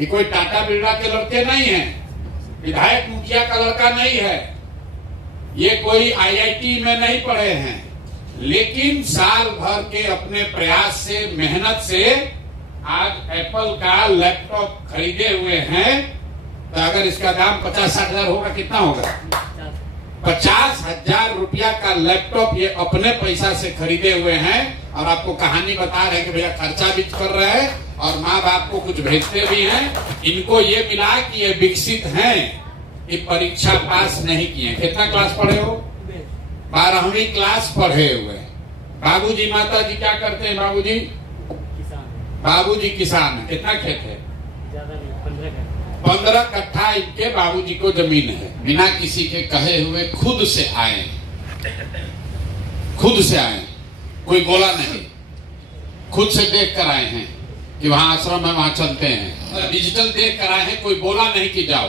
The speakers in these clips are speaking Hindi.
ये कोई टाटा बिरला के लड़के नहीं हैं, विधायक मुखिया का लड़का नहीं है, ये कोई आईआईटी में नहीं पढ़े हैं, लेकिन साल भर के अपने प्रयास से, मेहनत से आज एप्पल का लैपटॉप खरीदे हुए हैं। तो अगर इसका दाम 50-60 हजार होगा, कितना होगा? 50,000 रुपया का लैपटॉप ये अपने पैसा से खरीदे हुए हैं। और आपको कहानी बता रहे हैं कि भैया खर्चा भी कर रहे हैं और माँ बाप को कुछ भेजते भी हैं। इनको ये मिला कि ये विकसित हैं, ये परीक्षा पास नहीं किए। कितना क्लास पढ़े हो? 12वीं क्लास पढ़े हुए। बाबूजी माता जी क्या करते हैं? बाबूजी किसान है। कितना खेत है? 15 कट्ठा इनके बाबूजी को जमीन है। बिना किसी के कहे हुए खुद से आए, कोई बोला नहीं, खुद से देख कर आए हैं कि वहां आश्रम है, वहां चलते हैं। डिजिटल देख कर आए हैं, कोई बोला नहीं कि जाओ।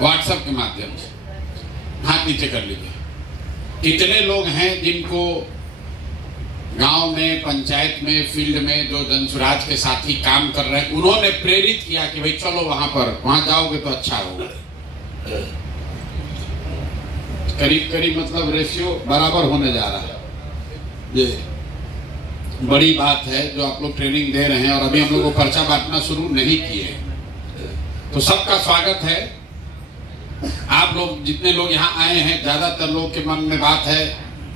व्हाट्सएप के माध्यम से हाथ नीचे कर लीजिए। इतने लोग हैं जिनको गांव में, पंचायत में, फील्ड में जो जनसुराज के साथी काम कर रहे हैं, उन्होंने प्रेरित किया कि भाई चलो वहां जाओगे तो अच्छा होगा। करीब मतलब रेशियो बराबर होने जा रहा है। ये बड़ी बात है जो आप लोग ट्रेनिंग दे रहे हैं। और अभी हम लोग को पर्चा बांटना शुरू नहीं किए, तो सबका स्वागत है। आप लोग जितने लोग यहाँ आए हैं, ज्यादातर लोग के मन में बात है,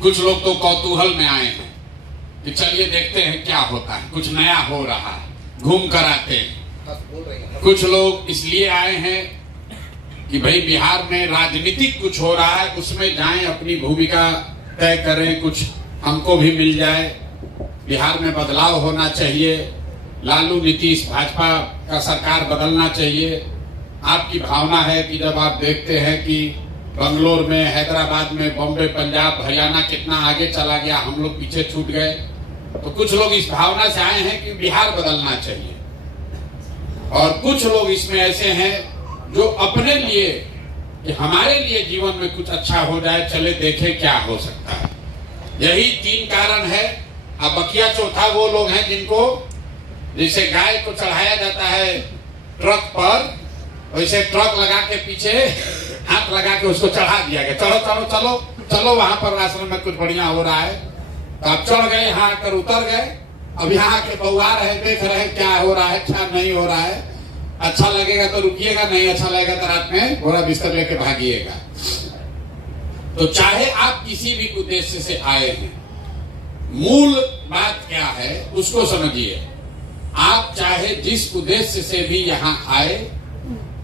कुछ लोग तो कौतूहल में आए हैं कि चलिए देखते हैं क्या होता है, कुछ नया हो रहा है, घूम कर आते हैं। कुछ लोग इसलिए आए हैं कि भाई बिहार में राजनीतिक कुछ हो रहा है, उसमें जाएं, अपनी भूमिका तय करें, कुछ हमको भी मिल जाए। बिहार में बदलाव होना चाहिए, लालू नीतीश भाजपा का सरकार बदलना चाहिए। आपकी भावना है कि जब आप देखते हैं कि बंगलोर में, हैदराबाद में, बॉम्बे, पंजाब, हरियाणा कितना आगे चला गया, हम लोग पीछे छूट गए। तो कुछ लोग इस भावना से आए हैं कि बिहार बदलना चाहिए। और कुछ लोग इसमें ऐसे हैं जो अपने लिए, कि हमारे लिए जीवन में कुछ अच्छा हो जाए, चले देखें क्या हो सकता है। यही 3 कारण है। अब बकिया चौथा वो लोग हैं जिनको जैसे गाय को चढ़ाया जाता है ट्रक पर, वैसे ट्रक लगा के पीछे हाथ लगा के उसको चढ़ा दिया गया। चलो चलो चलो चलो, वहां पर आश्रम में कुछ बढ़िया हो रहा है। तो आप चढ़ गए, यहाँ आकर उतर गए। अब यहाँ के बउआ रहे, देख रहे क्या हो रहा है, क्या नहीं हो रहा है। अच्छा लगेगा तो रुकिएगा, नहीं अच्छा लगेगा तो रात में घोड़ा बिस्तर लेके भागिएगा। तो चाहे आप किसी भी उद्देश्य से आए हैं, मूल बात क्या है उसको समझिए। आप चाहे जिस उद्देश्य से भी यहाँ आए,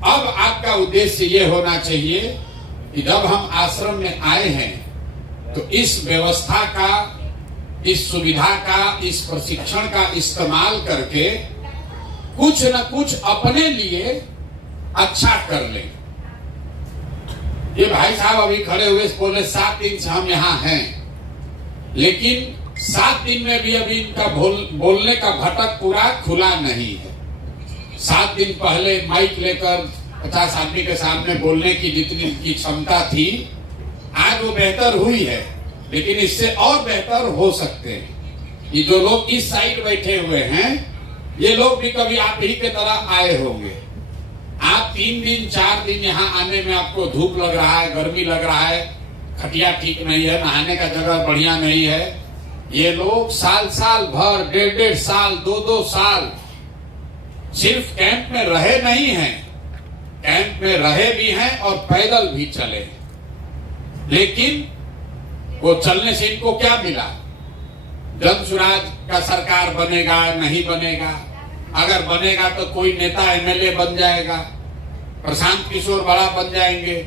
अब आपका उद्देश्य ये होना चाहिए कि जब हम आश्रम में आए हैं तो इस व्यवस्था का, इस सुविधा का, इस प्रशिक्षण का इस्तेमाल करके कुछ न कुछ अपने लिए अच्छा कर लें। ये भाई साहब अभी खड़े हुए बोले 7 दिन से हम यहाँ हैं, लेकिन 7 दिन में भी अभी इनका बोलने का भटक पूरा खुला नहीं है। 7 दिन पहले माइक लेकर 50 आदमी के सामने बोलने की जितनी की क्षमता थी, आज वो बेहतर हुई है, लेकिन इससे और बेहतर हो सकते हैं। ये जो लोग इस साइड बैठे हुए हैं, ये लोग भी कभी आप ही के तरह आए होंगे। आप 3 दिन 4 दिन यहाँ आने में आपको धूप लग रहा है, गर्मी लग रहा है, खटिया ठीक नहीं है, नहाने का जगह बढ़िया नहीं है। ये लोग साल भर, 1.5 साल, 2 साल सिर्फ कैंप में रहे नहीं हैं, कैंप में रहे भी हैं और पैदल भी चले। लेकिन वो चलने से इनको क्या मिला? जनसुराज का सरकार बनेगा, नहीं बनेगा? अगर बनेगा तो कोई नेता एमएलए बन जाएगा, प्रशांत किशोर बड़ा बन जाएंगे।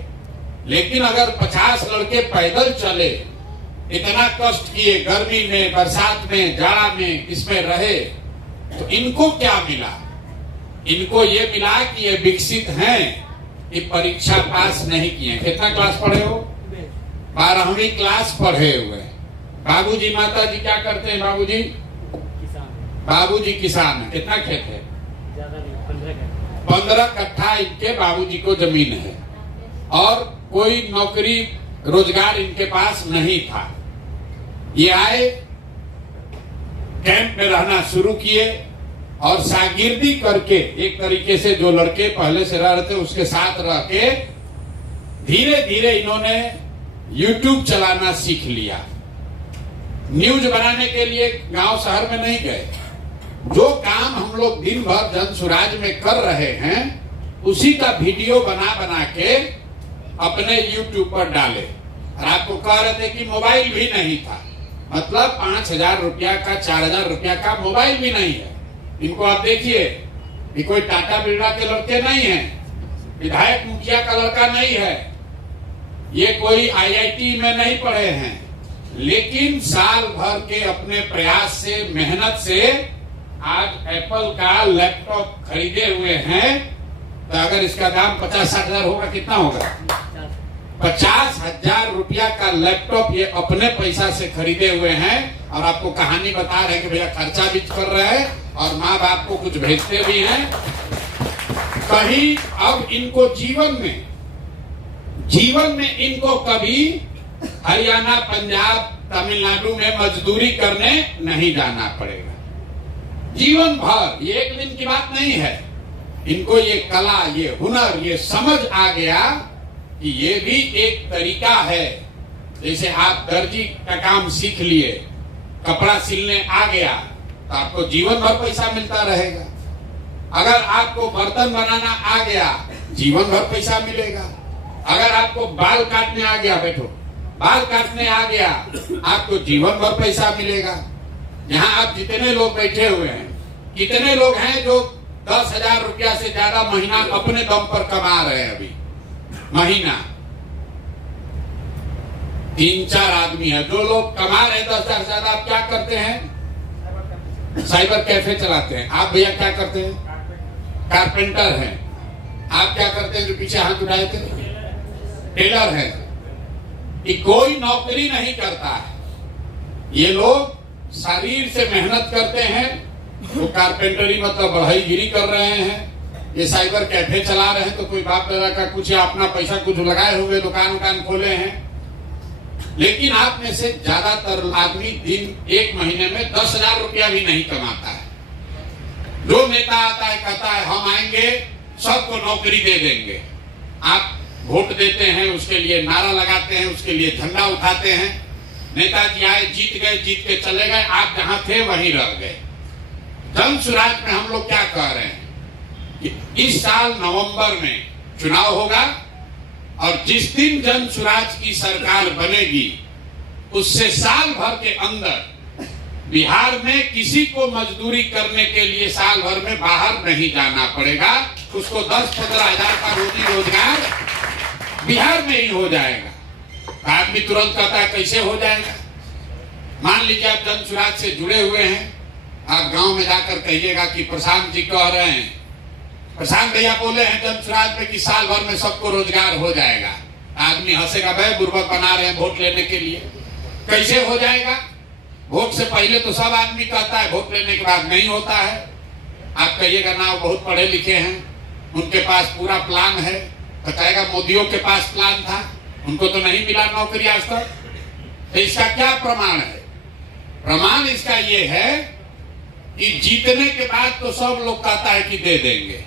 लेकिन अगर 50 लड़के पैदल चले, इतना कष्ट किए, गर्मी में, बरसात में, जाड़ा में, इसमें रहे, तो इनको क्या मिला? इनको ये मिला कि ये विकसित हैं, ये परीक्षा पास नहीं किए। कितना क्लास पढ़े हो? 12वीं क्लास पढ़े हुए। बाबूजी माता जी क्या करते हैं? बाबूजी किसान है। कितना खेत है? 15 कट्ठा इनके बाबूजी को जमीन है और कोई नौकरी रोजगार इनके पास नहीं था। ये आए, कैंप में रहना शुरू किए, और शागिर्दी करके एक तरीके से जो लड़के पहले से रह रहे थे उसके साथ रह के धीरे धीरे इन्होंने YouTube चलाना सीख लिया। न्यूज बनाने के लिए गांव शहर में नहीं गए। जो काम हम लोग दिन भर जन सुराज में कर रहे हैं उसी का वीडियो बना बना के अपने YouTube पर डाले। और आपको कह रहे थे कि मोबाइल भी नहीं था, मतलब 5,000 रुपया का 4,000 रुपया का मोबाइल भी नहीं है। इनको आप देखिए, ये कोई टाटा बिरला के लड़के नहीं हैं, विधायक मुखिया का लड़का नहीं है, ये कोई IIT में नहीं पढ़े हैं, लेकिन साल भर के अपने प्रयास से मेहनत से आज एप्पल का लैपटॉप खरीदे हुए हैं। तो अगर इसका दाम 50-60 हजार होगा, कितना होगा? 50,000 रुपया का लैपटॉप ये अपने पैसा से खरीदे हुए हैं। और आपको कहानी बता रहे हैं कि भैया खर्चा भी कर रहे हैं और माँ बाप को कुछ भेजते भी हैं। कहीं अब इनको जीवन में इनको कभी हरियाणा, पंजाब, तमिलनाडु में मजदूरी करने नहीं जाना पड़ेगा। जीवन भर, ये एक दिन की बात नहीं है। इनको ये कला, ये हुनर, ये समझ आ गया कि ये भी एक तरीका है। जैसे आप दर्जी का काम सीख लिए, कपड़ा सिलने आ गया, तो आपको जीवन भर पैसा मिलता रहेगा। अगर आपको बर्तन बनाना आ गया, जीवन भर पैसा मिलेगा। अगर आपको बाल काटने आ गया, बैठो, बाल काटने आ गया, आपको जीवन भर पैसा मिलेगा। यहाँ आप जितने लोग बैठे हुए हैं, कितने लोग हैं जो 10,000 रुपया से ज्यादा महीना अपने दम पर कमा रहे हैं? अभी महीना 3-4 आदमी है। जो लोग कमा रहे हैं 10,000 से ज्यादा, आप क्या करते हैं? साइबर कैफे चलाते हैं। आप भैया क्या करते हैं? कारपेंटर हैं। आप क्या करते हैं जो पीछे हाथ उठाए थे? टेलर हैं। कि कोई नौकरी नहीं करता है। ये लोग शरीर से मेहनत करते हैं। वो कारपेंटरी मतलब बढ़ाईगिरी कर रहे हैं, ये साइबर कैफे चला रहे हैं। तो कोई बाप दादा का कुछ या अपना पैसा कुछ लगाए हुए दुकान खोले हैं। लेकिन आप में से ज्यादातर आदमी दिन एक महीने में 10,000 रुपया भी नहीं कमाता है। जो नेता आता है कहता है हम आएंगे, सबको नौकरी दे देंगे। आप वोट देते हैं, उसके लिए नारा लगाते हैं, उसके लिए झंडा उठाते हैं। नेताजी आए, जीत गए, जीत के चले गए, आप जहां थे वहीं रह गए। जन सुराज में हम लोग क्या कह रहे हैं कि इस साल नवंबर में चुनाव होगा और जिस दिन जन सुराज की सरकार बनेगी उससे साल भर के अंदर बिहार में किसी को मजदूरी करने के लिए साल भर में बाहर नहीं जाना पड़ेगा। उसको 10-15 हजार का रोजी रोजगार बिहार में ही हो जाएगा। आदमी तुरंत कहता है कैसे हो जाएगा? मान लीजिए आप जन सुराज से जुड़े हुए हैं, आप गांव में जाकर कहिएगा कि प्रशांत जी कह रहे हैं, प्रशांत भैया बोले हैं जन सुराज में कि साल भर में सबको रोजगार हो जाएगा। आदमी हंसेगा, भाई बुर्बक बना रहे हैं वोट लेने के लिए। कैसे हो जाएगा? वोट से पहले तो सब आदमी कहता है, वोट लेने के बाद नहीं होता है। आप कहिएगा ना वो बहुत पढ़े लिखे हैं, उनके पास पूरा प्लान है, तो कहेगा मोदियों के पास प्लान था, उनको तो नहीं मिला नौकरी आज तक। तो इसका क्या प्रमाण है? प्रमाण इसका ये है कि जीतने के बाद तो सब लोग कहता है कि दे देंगे।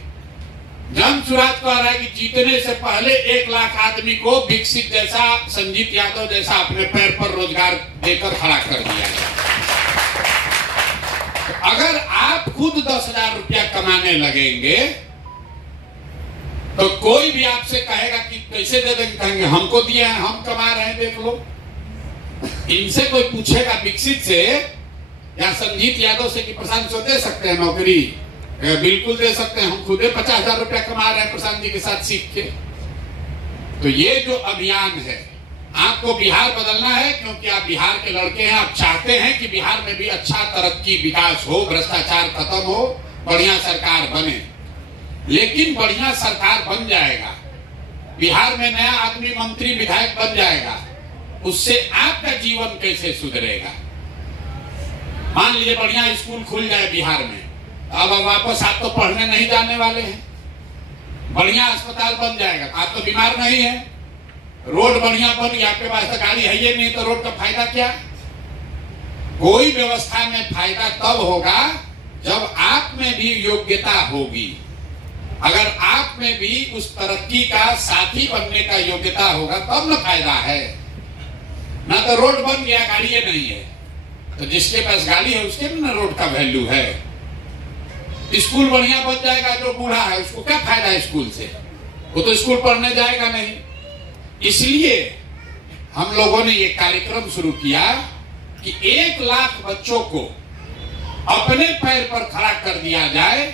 जन सुराज कह रहा है कि जीतने से पहले 1 लाख आदमी को विकसित जैसा, संजीत यादव जैसा अपने पैर पर रोजगार देकर खड़ा कर दिया है। अगर आप खुद 10,000 रुपया कमाने लगेंगे तो कोई भी आपसे कहेगा कि कैसे दे देंगे, कहेंगे हमको दिए हैं, हम कमा रहे हैं, देख लो। इनसे कोई पूछेगा विकसित से या संजीत यादव से कि प्रशांत को दे सकते हैं नौकरी? बिल्कुल दे सकते हैं, हम खुद 50,000 रुपया कमा रहे हैं प्रशांत जी के साथ सीख के। तो ये जो अभियान है, आपको बिहार बदलना है क्योंकि आप बिहार के लड़के हैं। आप चाहते हैं कि बिहार में भी अच्छा तरक्की, विकास हो, भ्रष्टाचार खत्म हो, बढ़िया सरकार बने। लेकिन बढ़िया सरकार बन जाएगा, बिहार में नया आदमी मंत्री विधायक बन जाएगा, उससे आपका जीवन कैसे सुधरेगा? मान लीजिए बढ़िया स्कूल खुल जाए बिहार में, अब वापस आप तो पढ़ने नहीं जाने वाले हैं। बढ़िया अस्पताल बन जाएगा, आप तो बीमार नहीं है। रोड बढ़िया बन गया, आपके पास तो गाड़ी है ही नहीं, तो रोड का फायदा क्या? कोई व्यवस्था में फायदा तब होगा जब आप में भी योग्यता होगी, अगर आप में भी उस तरक्की का साथी बनने का योग्यता होगा, तब न फायदा है। ना तो रोड बन गया, गाड़ी नहीं है, तो जिसके पास गाड़ी है उसके भी ना रोड का वैल्यू है। स्कूल बढ़िया बन जाएगा, जो बूढ़ा है उसको क्या फायदा है स्कूल से, वो तो स्कूल पढ़ने जाएगा नहीं। इसलिए हम लोगों ने ये कार्यक्रम शुरू किया कि 1 लाख बच्चों को अपने पैर पर खड़ा कर दिया जाए,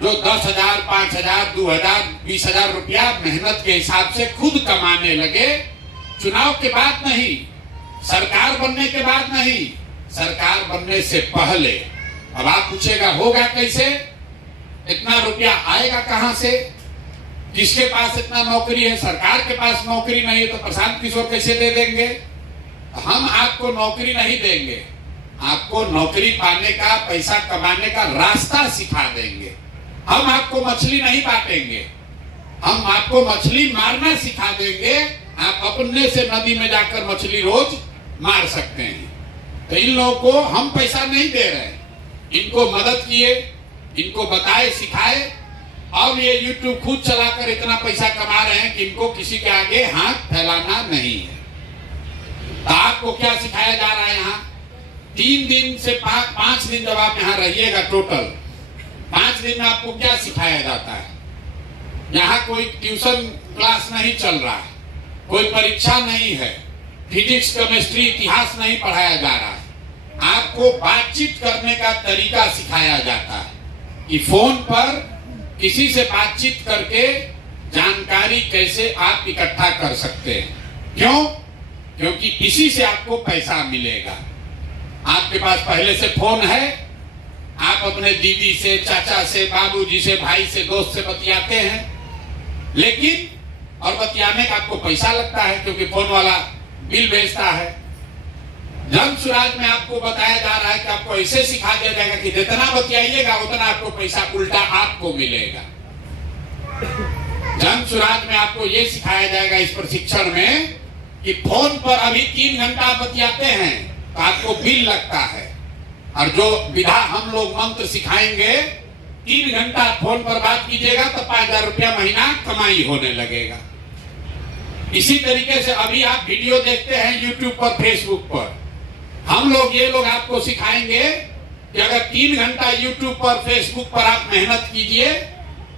जो 10,000, 5,000, 2,000, 20,000 रुपया मेहनत के हिसाब से खुद कमाने लगे। चुनाव के बाद नहीं, सरकार बनने के बाद नहीं, सरकार बनने से पहले। अब आप पूछेगा होगा कैसे, इतना रुपया आएगा कहां से, किसके पास इतना नौकरी है? सरकार के पास नौकरी नहीं है तो प्रशांत किशोर कैसे दे देंगे? हम आपको नौकरी नहीं देंगे, आपको नौकरी पाने का, पैसा कमाने का रास्ता सिखा देंगे। हम आपको मछली नहीं बांटेंगे, हम आपको मछली मारना सिखा देंगे। आप अपने से नदी में जाकर मछली रोज मार सकते हैं। तो इन लोगों को हम पैसा नहीं दे रहे, इनको मदद किए, इनको बताए, सिखाए। अब ये YouTube खुद चलाकर इतना पैसा कमा रहे हैं कि इनको किसी के आगे हाथ फैलाना नहीं है। तो आपको क्या सिखाया जा रहा है यहाँ? 3 दिन से 5 दिन जब आप यहाँ रहिएगा, टोटल 5 दिन में आपको क्या सिखाया जाता है? यहाँ कोई ट्यूशन क्लास नहीं चल रहा है, कोई परीक्षा नहीं है, फिजिक्स, केमिस्ट्री, इतिहास नहीं पढ़ाया जा रहा है। आपको बातचीत करने का तरीका सिखाया जाता है कि फोन पर किसी से बातचीत करके जानकारी कैसे आप इकट्ठा कर सकते हैं। क्यों? क्योंकि इसी से आपको पैसा मिलेगा। आपके पास पहले से फोन है, आप अपने दीदी से, चाचा से, बाबूजी से, भाई से, दोस्त से बतियाते हैं, लेकिन और बतियाने का आपको पैसा लगता है क्योंकि फोन वाला बिल भेजता है। जन सुराज में आपको बताया जा रहा है कि आपको ऐसे सिखा दिया जाएगा कि जितना बतियाइएगा उतना आपको पैसा उल्टा आपको मिलेगा। जन सुराज में आपको ये सिखाया जाएगा इस प्रशिक्षण में कि फोन पर अभी 3 घंटा बतियाते हैं तो आपको बिल लगता है, और जो विधा हम लोग मंत्र सिखाएंगे, 3 घंटा फोन पर बात कीजिएगा तो 5,000 रुपया महीना कमाई होने लगेगा। इसी तरीके से अभी आप वीडियो देखते हैं YouTube पर, Facebook पर, हम लोग ये लोग आपको सिखाएंगे कि अगर 3 घंटा YouTube पर, Facebook पर आप मेहनत कीजिए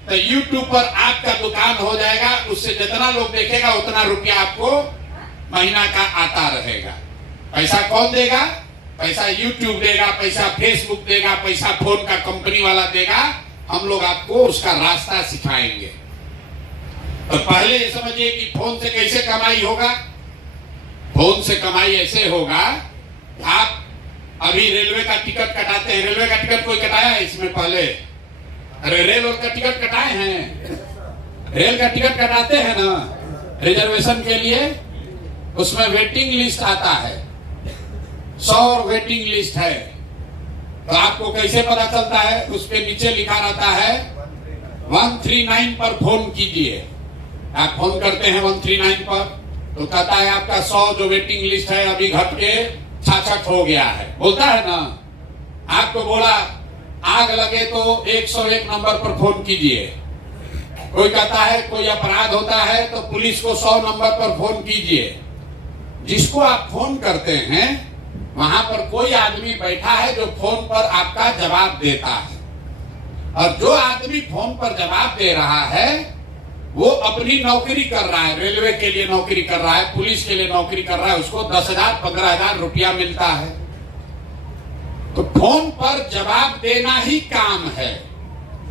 तो YouTube पर आपका दुकान हो जाएगा। उससे जितना लोग देखेगा उतना रुपया आपको महीना का आता रहेगा। पैसा कौन देगा? पैसा YouTube देगा, पैसा Facebook देगा, पैसा फोन का कंपनी वाला देगा। हम लोग आपको उसका रास्ता सिखाएंगे। तो पहले ये समझिए कि फोन से कैसे कमाई होगा। फोन से कमाई ऐसे होगा, आप अभी रेलवे का टिकट कटाते हैं, रेलवे का टिकट कोई कटाया है इसमें पहले? अरे रेल का टिकट कटाए हैं? रेल का टिकट कटाते हैं ना रिजर्वेशन के लिए, उसमें वेटिंग लिस्ट आता है, 100 वेटिंग लिस्ट है। तो आपको कैसे पता चलता है? उसके नीचे लिखा रहता है 139 पर फोन कीजिए। आप फोन करते हैं 139 पर, तो कहता है आपका 100 जो वेटिंग लिस्ट है अभी घट के 66 हो गया है, बोलता है ना। आपको बोला आग लगे तो 101 नंबर पर फोन कीजिए। कोई कहता है कोई अपराध होता है तो पुलिस को 100 नंबर पर फोन कीजिए। जिसको आप फोन करते हैं वहां पर कोई आदमी बैठा है जो फोन पर आपका जवाब देता है, और जो आदमी फोन पर जवाब दे रहा है वो अपनी नौकरी कर रहा है, रेलवे के लिए नौकरी कर रहा है, पुलिस के लिए नौकरी कर रहा है, उसको 10,000 15,000 रुपया मिलता है। तो फोन पर जवाब देना ही काम है।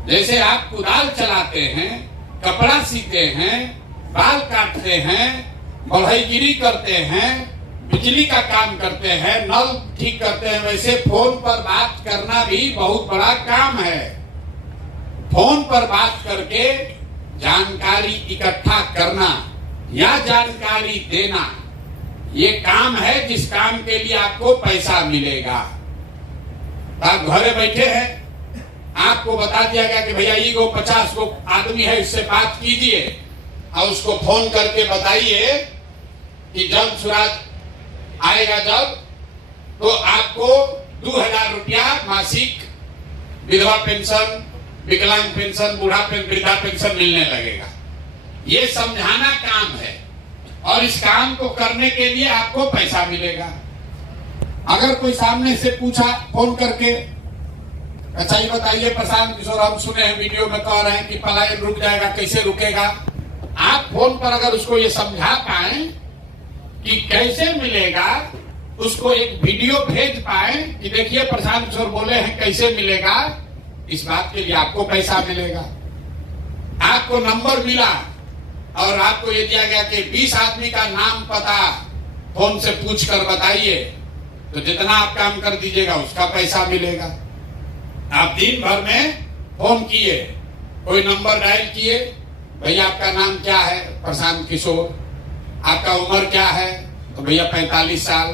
जैसे आप कुदाल चलाते हैं, कपड़ा सीते हैं, बाल काटते हैं, बढ़ईगिरी करते हैं, बिजली का काम करते हैं, नल ठीक करते हैं, वैसे फोन पर बात करना भी बहुत बड़ा काम है। फोन पर बात करके जानकारी इकट्ठा करना या जानकारी देना, ये काम है जिस काम के लिए आपको पैसा मिलेगा। आप घरे बैठे हैं, आपको बता दिया गया कि भैया ये 50 गो आदमी है, इससे बात कीजिए, और उसको फोन करके बताइए कि जब सुराज आएगा जब, तो आपको 2,000 रुपया मासिक विधवा पेंशन, विकलांग पेंशन, बूढ़ा वृद्धा पेंशन मिलने लगेगा। ये समझाना काम है और इस काम को करने के लिए आपको पैसा मिलेगा। अगर कोई सामने से पूछा फोन करके, अच्छा ये बताइए प्रशांत किशोर, हम सुने हैं वीडियो में कह रहे हैं कि पलायन रुक जाएगा, कैसे रुकेगा? आप फोन पर अगर उसको ये समझा पाए कि कैसे मिलेगा, उसको एक वीडियो भेज पाए कि देखिए प्रशांत किशोर बोले हैं कैसे मिलेगा, इस बात के लिए आपको पैसा मिलेगा। आपको नंबर मिला और आपको ये दिया गया कि 20 आदमी का नाम पता फोन से पूछ कर बताइए, तो जितना आप काम कर दीजिएगा उसका पैसा मिलेगा। आप दिन भर में फोन किए, कोई नंबर डायल किए, भैया आपका नाम क्या है? प्रशांत किशोर। आपका उम्र क्या है? तो भैया 45 साल।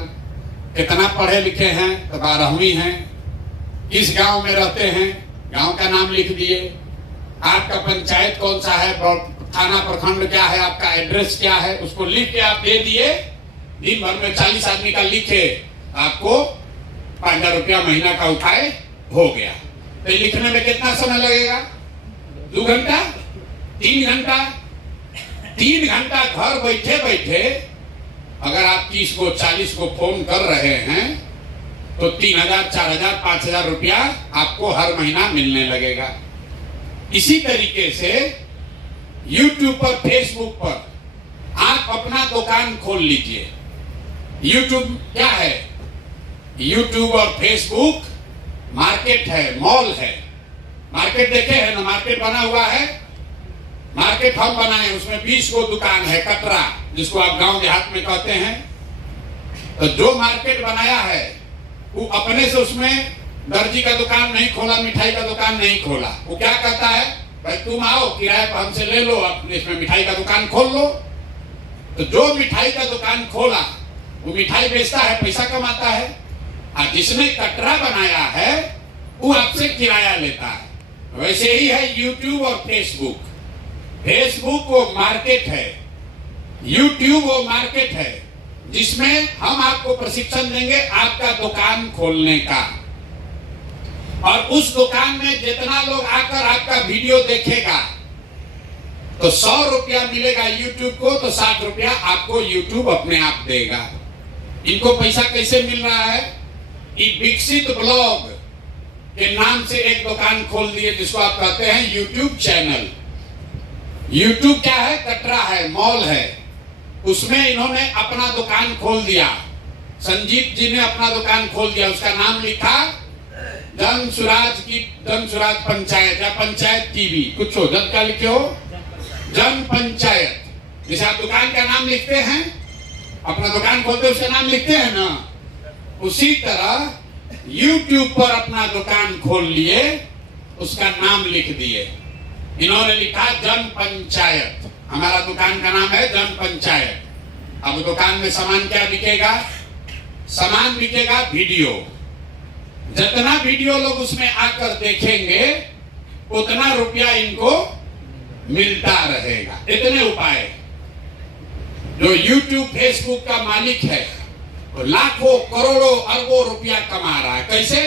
कितना पढ़े लिखे हैं? तो 12वीं हैं। किस गांव में रहते हैं? गांव का नाम लिख दिए। आपका पंचायत कौन सा है? थाना प्रखंड क्या है? आपका एड्रेस क्या है? उसको लिख के आप दे दिए। दिन भर में 40 आदमी का लिखे, आपको 5,000 रुपया महीना का उठाए, हो गया। तो लिखने में कितना समय लगेगा? 2 घंटा, 3 घंटा। 3 घंटा घर बैठे बैठे अगर आप 30 को 40 को फोन कर रहे हैं तो 3,000, 4,000, 5,000 रुपया आपको हर महीना मिलने लगेगा। इसी तरीके से YouTube पर, Facebook पर आप अपना दुकान खोल लीजिए। YouTube क्या है? YouTube और Facebook मार्केट है, मॉल है। मार्केट देखे है ना? मार्केट बना हुआ है। मार्केट हम बनाए, उसमें 20 को दुकान है, कटरा जिसको आप गांव देहात में कहते हैं। तो जो मार्केट बनाया है वो अपने से उसमें दर्जी का दुकान नहीं खोला, मिठाई का दुकान नहीं खोला। वो क्या कहता है, भाई तुम आओ किराए पर हमसे ले लो, अपने इसमें मिठाई का दुकान खोल लो। तो जो मिठाई का दुकान खोला वो मिठाई बेचता है, पैसा कमाता है। और जिसने कटरा बनाया है वो आपसे किराया लेता है। वैसे ही है YouTube और Facebook। Facebook वो मार्केट है, YouTube वो मार्केट है जिसमें हम आपको प्रशिक्षण देंगे आपका दुकान खोलने का। और उस दुकान में जितना लोग आकर आपका वीडियो देखेगा तो 100 रुपया मिलेगा YouTube को, तो 60 रुपया आपको YouTube अपने आप देगा। इनको पैसा कैसे मिल रहा है? विकसित ब्लॉग के नाम से एक दुकान खोल दिए जिसको आप कहते हैं YouTube चैनल। YouTube क्या है? कटरा है, मॉल है। उसमें इन्होंने अपना दुकान खोल दिया। संजीत जी ने अपना दुकान खोल दिया, उसका नाम लिखा जन सुराज पंचायत या पंचायत टीवी, कुछ हो, जन क्या लिखे हो? जन पंचायत। जैसे आप दुकान का नाम लिखते हैं, अपना दुकान खोलते उसका नाम लिखते हैं ना, उसी तरह YouTube पर अपना दुकान खोल लिए, उसका नाम लिख दिए। इन्होंने लिखा जन पंचायत। हमारा दुकान का नाम है जन पंचायत। अब दुकान में सामान क्या बिकेगा? सामान बिकेगा वीडियो। जितना वीडियो लोग उसमें आकर देखेंगे उतना रुपया इनको मिलता रहेगा। इतने उपाय। जो YouTube Facebook का मालिक है वो लाखों करोड़ों अरबों रुपया कमा रहा है। कैसे?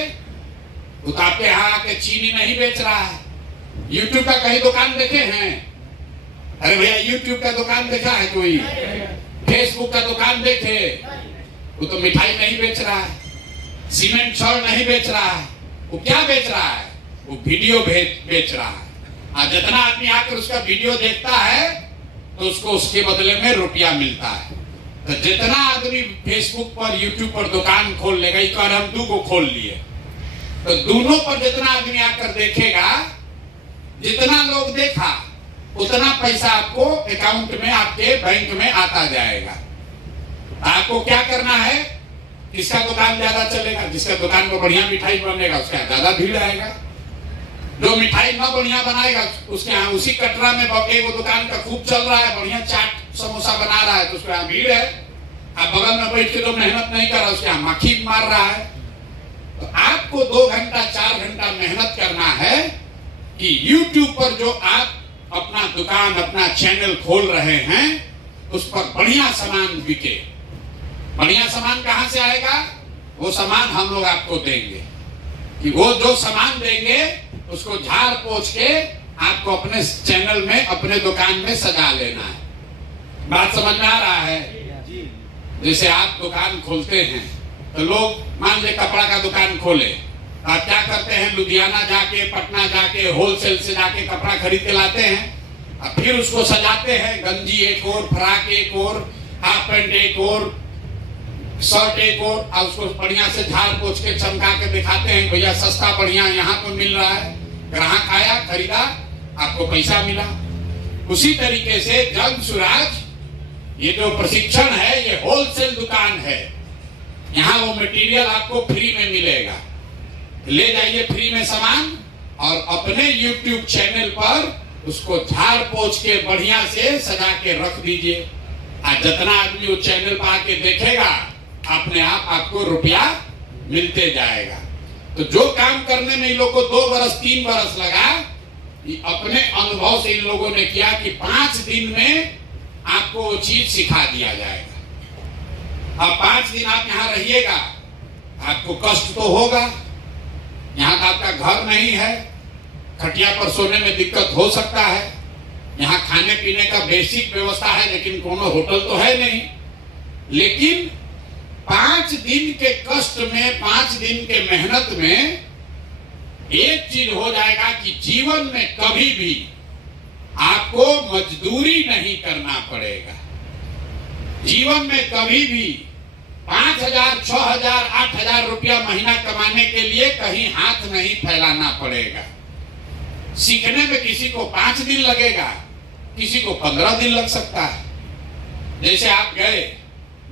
वो तो आपके यहाँ आके चीनी नहीं बेच रहा है। YouTube का कहीं दुकान देखे हैं? अरे भैया YouTube का दुकान देखा है कोई? Facebook का दुकान देखे? वो तो मिठाई नहीं बेच रहा है, सीमेंट छड़ नहीं बेच रहा है। वो क्या बेच रहा है? वो वीडियो बेच रहा है। और जितना आदमी आकर उसका वीडियो देखता है तो उसको उसके बदले में रुपया मिलता है। तो जितना आदमी Facebook पर, YouTube पर दुकान खोल लेगा, एक बार हम 2 को खोल लिए, तो दोनों पर जितना आदमी आकर देखेगा, जितना लोग देखा उतना पैसा आपको अकाउंट में, आपके बैंक में आता जाएगा। आपको क्या करना है? किसका दुकान ज्यादा चलेगा? जिसका दुकान में बढ़िया मिठाई बनेगा उसका ज्यादा भीड़ आएगा। जो मिठाई न बढ़िया बनाएगा उसके यहाँ, उसी कटरा में वो दुकान का खूब चल रहा है, बढ़िया चाट समोसा बना रहा है, तो उसके यहाँ भीड़ है। आप बगल में बैठ के तो मेहनत नहीं कर रहा, उसके यहाँ मक्खी मार रहा है। तो आपको 2 घंटा 4 घंटा मेहनत करना है कि YouTube पर जो आप अपना दुकान, अपना चैनल खोल रहे हैं उस पर बढ़िया सामान बिके। बढ़िया सामान कहां से आएगा? वो सामान हम लोग आपको देंगे। कि वो जो सामान देंगे उसको झाड़ पोंछ के आपको अपने चैनल में, अपने दुकान में सजा लेना है। बात समझ में आ रहा है? जैसे आप दुकान खोलते हैं तो लोग मान ले कपड़ा का दुकान खोले, आप क्या करते हैं, लुधियाना जाके, पटना जाके, होलसेल से जाके कपड़ा खरीद के लाते हैं, और फिर उसको सजाते हैं, गंजी एक और, फ्राक एक और, हाफ पैंट एक और, शर्ट एक और उसको बढ़िया से झाड़ पोंछ के चमका के दिखाते हैं, भैया सस्ता बढ़िया यहाँ तो मिल रहा है। ग्राहक आया, खरीदा, आपको पैसा मिला। उसी तरीके से जन सुराज ये जो प्रशिक्षण है, ये होलसेल दुकान है। यहाँ वो मटेरियल आपको फ्री में मिलेगा, ले जाइए फ्री में सामान, और अपने YouTube चैनल पर उसको झाड़ पोंछ के बढ़िया से सजा के रख दीजिए। और जितना आदमी उस चैनल पर आके देखेगा, अपने आप आपको रुपया मिलते जाएगा। तो जो काम करने में इन लोग को 2 बरस 3 बरस लगा, अपने अनुभव से इन लोगों ने किया कि 5 दिन में आपको वो चीज सिखा दिया जाएगा। अब 5 दिन आप यहाँ रहिएगा, आपको कष्ट तो होगा, यहाँ का आपका घर नहीं है, खटिया पर सोने में दिक्कत हो सकता है, यहाँ खाने पीने का बेसिक व्यवस्था है लेकिन कोनो होटल तो है नहीं। लेकिन 5 दिन के कष्ट में, 5 दिन के मेहनत में एक चीज हो जाएगा कि जीवन में कभी भी आपको मजदूरी नहीं करना पड़ेगा। जीवन में कभी भी 5,000, 6,000, 8,000 रुपया महीना कमाने के लिए कहीं हाथ नहीं फैलाना पड़ेगा। सीखने में किसी को 5 दिन लगेगा, किसी को 15 दिन लग सकता है। जैसे आप गए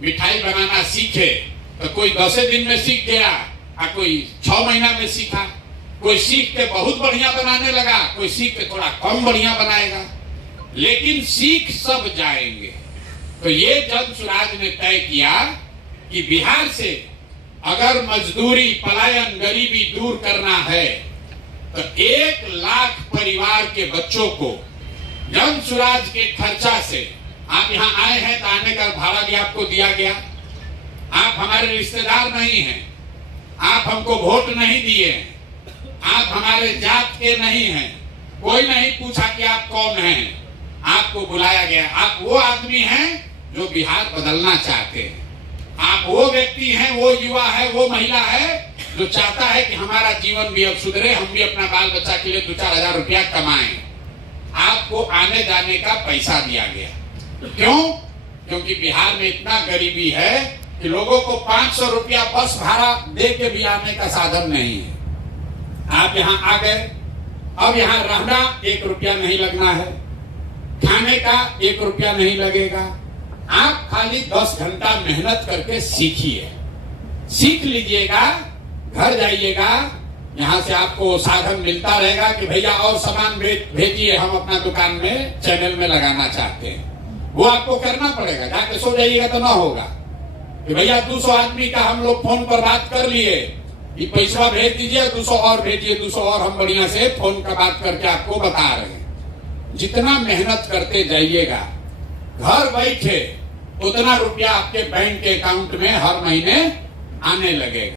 मिठाई बनाना सीखे तो कोई 10 दिन में सीख गया, और कोई 6 महीना में सीखा। कोई सीख के बहुत बढ़िया बनाने लगा, कोई सीख के थोड़ा कम बढ़िया बनाएगा, लेकिन सीख सब जाएंगे। तो ये जन सुराज ने तय किया कि बिहार से अगर मजदूरी, पलायन, गरीबी दूर करना है तो 1 लाख परिवार के बच्चों को जन सुराज के खर्चा से, आप यहाँ आए हैं तो आने का भाड़ा भी आपको दिया गया, आप हमारे रिश्तेदार नहीं हैं, आप हमको वोट नहीं दिए, आप हमारे जात के नहीं हैं, कोई नहीं पूछा कि आप कौन हैं, आपको बुलाया गया। आप वो आदमी हैं जो बिहार बदलना चाहते हैं, आप वो व्यक्ति हैं, वो युवा है, वो महिला है जो चाहता है कि हमारा जीवन भी अब सुधरे, हम भी अपना बाल बच्चा के लिए 2-4 हजार रुपया कमाएं। आपको आने जाने का पैसा दिया गया। क्यों? क्योंकि बिहार में इतना गरीबी है कि लोगों को 500 रुपया बस भाड़ा दे के भी आने का साधन नहीं है। आप यहाँ आ गए, अब यहाँ रहना 1 रुपया नहीं लगना है, खाने का 1 रुपया नहीं लगेगा। आप खाली 10 घंटा मेहनत करके सीखिए, सीख लीजिएगा, घर जाइएगा, यहाँ से आपको साधन मिलता रहेगा कि भैया और सामान भेजिए, हम अपना दुकान में, चैनल में लगाना चाहते हैं। वो आपको करना पड़ेगा, जाके सो जाइएगा तो ना होगा कि भैया 200 आदमी का हम लोग फोन पर बात कर लिए, ये पैसा भेज दीजिए, 200 और भेजिए, 200 और हम बढ़िया से फोन का बात करके आपको बता रहे हैं। जितना मेहनत करते जाइएगा, घर बैठे उतना रुपया आपके बैंक के अकाउंट में हर महीने आने लगेगा।